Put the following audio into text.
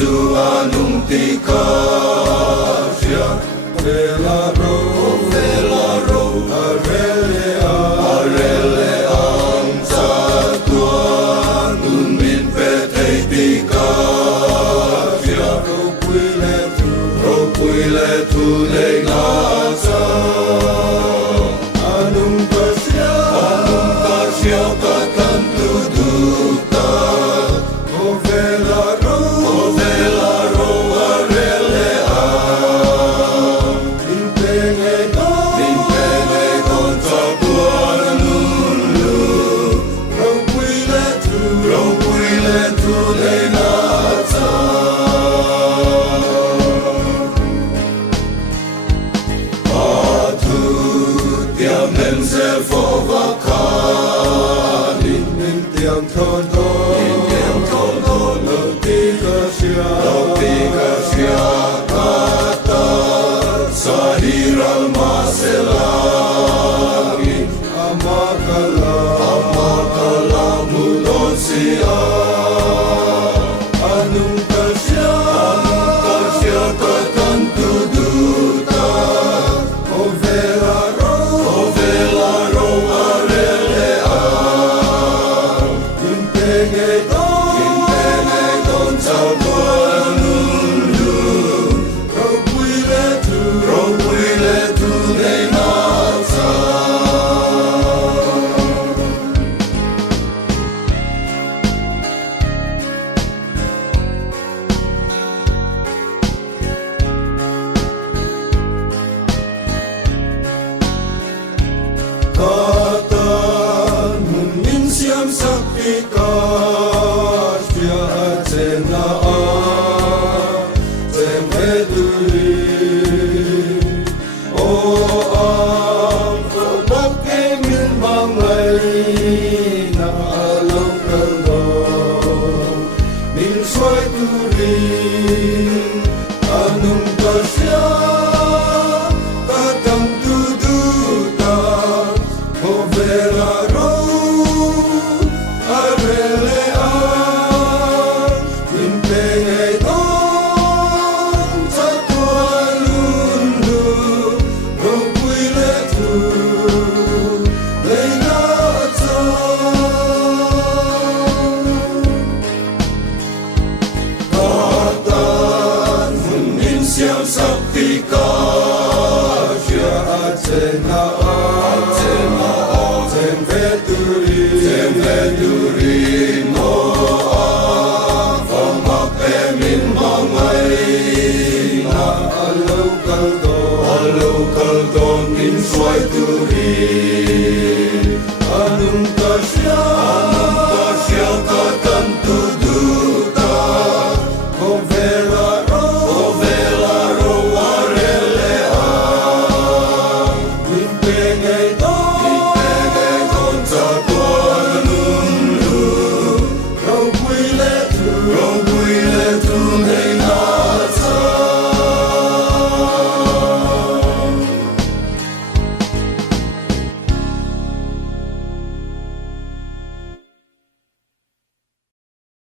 Yesu anungtika sia velaro arele angsa nun min petei tika sia ropuile tu le ngasa anungkasia katan tuduta velaro arele impene con sabuan lulu ropuile tu le nata atu tiam nense fovakani tiam tondo Lautika sia kata sahiral maselagi amakala mulon sia anungkasia katan tuduta velaro arele impenge don sabuan lulu ropuile tu le nasa katan min siam saktika sia cena anungkasia katan tuduta velaro arele impenge don sabuan lulu ropuile tu le nata siam saktika sia acena